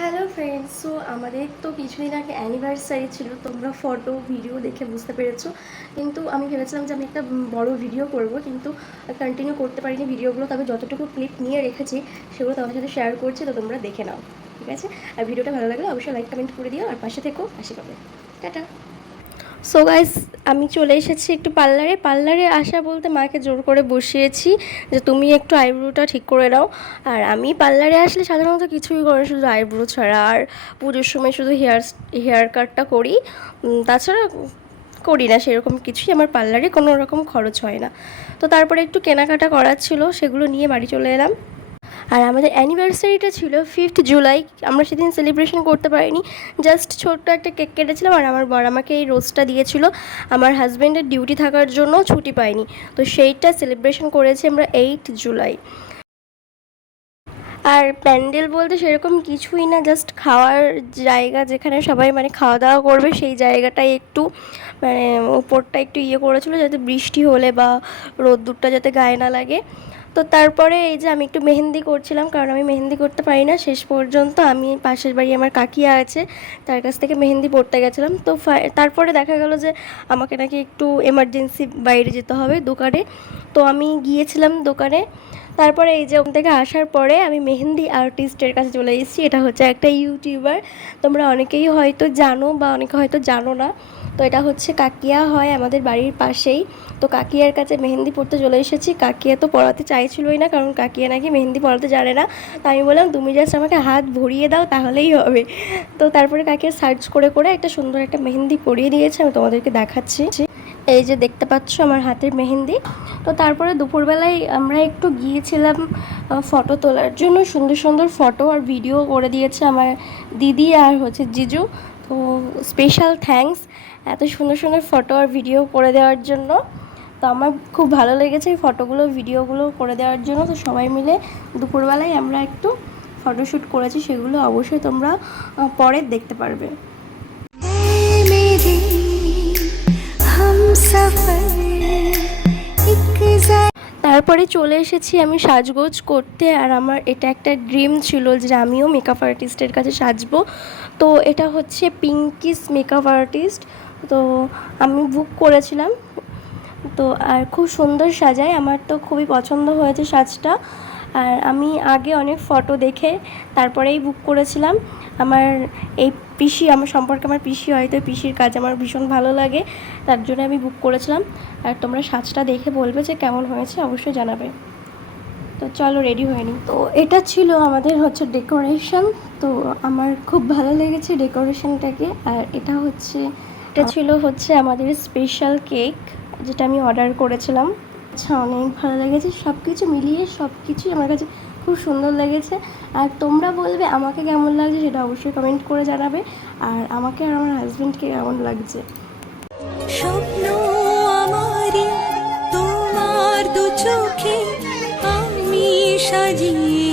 Hello friends so আমাদের তো কিছুদিন আগে অ্যানিভার্সারি ছিল, তোমরা ফটো ভিডিও দেখে বুঝতে পেরেছ। কিন্তু আমি ভেবেছিলাম যে আমি একটা বড়ো ভিডিও করব, কিন্তু কন্টিনিউ করতে পারিনি ভিডিওগুলো তবে যতটুকু ক্লিপ নিয়ে রেখেছি, সেগুলো তোমার সাথে শেয়ার করছি, তো তোমরা দেখে নাও। ঠিক আছে? আর ভিডিওটা ভালো লাগলে অবশ্যই লাইক কমেন্ট করে দিও, আর পাশে থেকো আশি পাবে। টাটা! সো গাইস আমি চলে এসেছি একটু পার্লারে। পার্লারে আসা বলতে মাকে জোর করে বসিয়েছি যে তুমি একটু আইব্রোটা ঠিক করে নাও। আর আমি পার্লারে আসলে সাধারণত কিছুই করে শুধু আইব্রো ছাড়া। আর পুজোর সময় শুধু হেয়ার হেয়ার কাটটা করি। তাছাড়া করি না, সেরকম কিছুই আমার পার্লারে কোনো রকম খরচ হয় না। তো তারপরে একটু কেনাকাটা করার ছিল, সেগুলো নিয়ে বাড়ি চলে এলাম। আর আমাদের অ্যানিভার্সারিটা ছিল ফিফথ জুলাই আমরা সেদিন সেলিব্রেশন করতে পারিনি জাস্ট ছোট্ট একটা কেক কেটেছিলাম আর আমার বর আমাকে এই রোজটা দিয়েছিল। আমার হাজব্যান্ডের ডিউটি থাকার জন্য ছুটি পাইনি তো সেইটা সেলিব্রেশন করেছি আমরা এইট জুলাই আর প্যান্ডেল বলতে সেরকম কিছুই না জাস্ট খাওয়ার জায়গা যেখানে সবাই মানে খাওয়া দাওয়া করবে, সেই জায়গাটাই একটু মানে উপরটা একটু ইয়ে করেছিল যাতে বৃষ্টি হলে বা রোদ্দুরটা যাতে গায়ে না লাগে। তো তারপরে এই যে আমি একটু মেহেন্দি করছিলাম, কারণ আমি মেহেন্দি করতে পারি না। শেষ পর্যন্ত আমি পাশের বাড়ি আমার কাকিয়া আছে, তার কাছ থেকে মেহেন্দি পড়তে গেছিলাম। তো তারপরে দেখা গেল যে আমাকে নাকি একটু এমার্জেন্সি বাইরে যেতে হবে দোকানে। তো আমি গিয়েছিলাম দোকানে। তারপরে এই যে ওখান থেকে আসার পরে আমি মেহেন্দি আর্টিস্টের কাছে চলে এসেছি। এটা হচ্ছে একটা ইউটিউবার তোমরা অনেকেই হয়তো জানো বা অনেকে হয়তো জানো না। তো এটা হচ্ছে কাকিয়া হয় আমাদের বাড়ির পাশেই। তো কাকিয়ার কাছে মেহেন্দি পড়তে চলে এসেছি। কাকিয়া তো পড়াতে চাইছিলই না, কারণ কাকিয়া নাকি মেহেন্দি পড়াতে জানে না। তো আমি বললাম, তুমি জাস্ট আমাকে হাত ভরিয়ে দাও, তাহলেই হবে। তো তারপরে কাকিয়া সার্চ করে করে একটা সুন্দর একটা মেহেন্দি পরিয়ে দিয়েছে, আমি তোমাদেরকে দেখাচ্ছি। এই যে দেখতে পাচ্ছ আমার হাতের মেহেন্দি। তো তারপরে দুপুরবেলায় আমরা একটু গিয়েছিলাম ফটো তোলার জন্য। সুন্দর সুন্দর ফটো আর ভিডিও করে দিয়েছে আমার দিদি আর হচ্ছে জিজু। তো স্পেশাল থ্যাংকস এত সুন্দর সুন্দর ফটো আর ভিডিও করে দেওয়ার জন্য। তো আমার খুব ভালো লেগেছে এই ফটোগুলো ভিডিওগুলো করে দেওয়ার জন্য। তো সবাই মিলে দুপুরবেলায় আমরা একটু ফটোশ্যুট করেছি, সেগুলো অবশ্যই তোমরা পরে দেখতে পারবে। ऐ তারপরে চলে এসেছি আমি সাজগোজ করতে আর আমার এটা একটা ড্রিম ছিল যে আমিও মেকআপ আর্টিস্টের কাছে সাজবো। তো এটা হচ্ছে পিঙ্কিস মেকআপ আর্টিস্ট তো আমি বুক করেছিলাম। তো আর খুব সুন্দর সাজায়। আমার তো খুবই পছন্দ হয়েছে সাজটা। আর আমি আগে অনেক ফটো দেখে তারপরেই বুক করেছিলাম। আমার এই পিসি আমার সম্পর্কে আমার পিসি হয়তো পিসির কাজ আমার ভীষণ ভালো লাগে তার জন্য আমি বুক করেছিলাম। আর তোমরা সাজটা দেখে বলবে যে কেমন হয়েছে অবশ্যই জানাবে। তো চলো রেডি হয়ে নিই। তো এটা ছিল আমাদের হচ্ছে ডেকোরেশন তো আমার খুব ভালো লেগেছে ডেকোরেশনটাকে আর এটা হচ্ছে এটা ছিল হচ্ছে আমাদের স্পেশাল কেক যেটা আমি অর্ডার করেছিলাম। আচ্ছা অনেক ভালো লেগেছে। সব কিছু মিলিয়ে সব কিছুই আমার কাছে খুব সুন্দর লেগেছে। আর তোমরা বলবে আমাকে কেমন লাগছে সেটা অবশ্যই কমেন্ট করে জানাবে। আর আমাকে আর আমার হাজব্যান্ডকে কেমন লাগছে? স্বপ্ন দু চোখে আমি সাজিয়ে